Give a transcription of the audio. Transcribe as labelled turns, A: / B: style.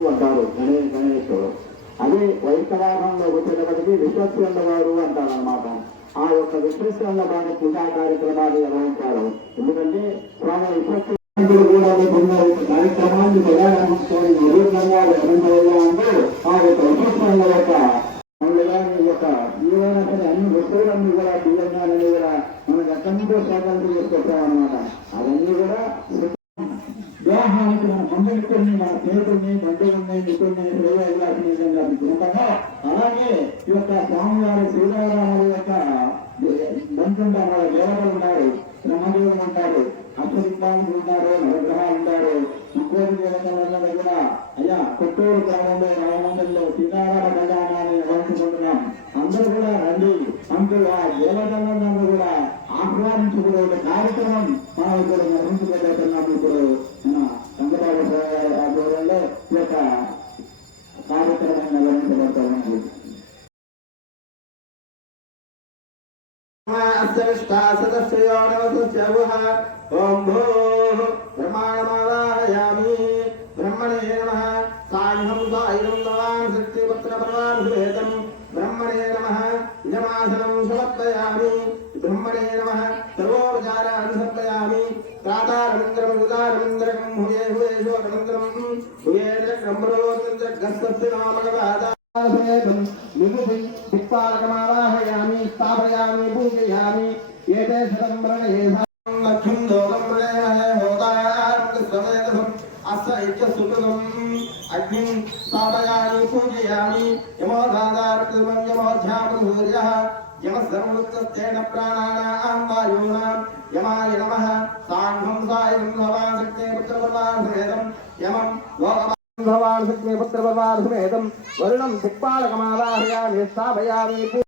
A: అంటారు. గణేష్ గణేశుడు. అది వైష్ణవాహంలో వచ్చేటప్పటికి విశ్వశ్రంద వారు అంటారు అనమాట ఆ యొక్క విశ్వశ్రంద వారి పూజా కార్యక్రమాలు నిర్వహించారు ఎందుకంటే స్వామి విశ్వస్యండు కూడా పొందిన కార్యక్రమాన్ని ప్రధానమంత్రి నిర్వహణగా నిర్వహించాలంటే ఆ యొక్క విశ్వస్యండ యొక్క అందులో ఈ యొక్క ఏవైనా సరే అన్ని వస్తువులన్నీ కూడా దివ్యంగానే కూడా మనకు ఎక్కడి నుంచో స్వాతంత్రం చేసుకొచ్చామన్నమాట అవన్నీ కూడా వివాహానికి మన బంధుమిత్రుల్ని మన స్నేహితుల్ని బంధువుల్ని మిత్రుల్ని శ్రేయాభిలాషిగా ఉంటామో అలాగే ఈ యొక్క స్వామివారి శ్రీరామరాముల యొక్క బంధుంటా మన దేవతలు ఉన్నారు బ్రహ్మదేవులు ఉంటారు అక్షరిత్వాలు ఉంటారు నవగ్రహాలు ఉంటారు ఇంకోటి దేవతల దగ్గర అయ్యా కొట్టూరు గ్రామంలో రామమందిరంలో సీతారామ అందరూ కూడా రండి. అందరూ ఆ దేవతలందరూ కూడా ఆహ్వానించుకునే ఒక కార్యక్రమం మనం ఇక్కడ నిర్వహించబోతున్నాము ఇప్పుడు మన చంద్రబాబు గారి ఆధ్వర్యంలో ఈ యొక్క కార్యక్రమం నిర్వహించబడుతున్నాం
B: ఓం భూ బ్రహ్మాణమావాహయామి బ్రహ్మణే నమ. సాయం సాయం నవాన్ శక్తిపత్ర పరమార్థేతం బ్రహ్మణే ब्रह्मासनं समर्पयामि ब्रह्मणे नमः। सर्वोपचारान् समर्पयामि प्रातारमन्द्रम् उदारमन्द्रकम् हुये हुयेषु अनन्तरम् हुये चक्रम् प्रलोचम् चक्रस्तस्य नामगवादा दिक्पालकमावाहयामि, स्थापयामि, पूजयामि। एते शतम् प्रणये लक्ष्यं दोतं प्रणयः होतायाम् अस्य ऐक्यसुकृतम् अग्निं स्थापयामि, पूजयामि। यमोधादार्थमं यमोध्यापसूर्यः యమసర్వృత్తస్థేన ప్రాణానాం వాయూనాం యమాయ నమః సాంఘం సాయం భవాన్ శక్తే పుత్రపర్వాన్ యమం లోకమా భవాన్ శక్తే పుత్రపర్వాన్ వరుణం దిక్పాలకమావాహయామి స్థాపయామి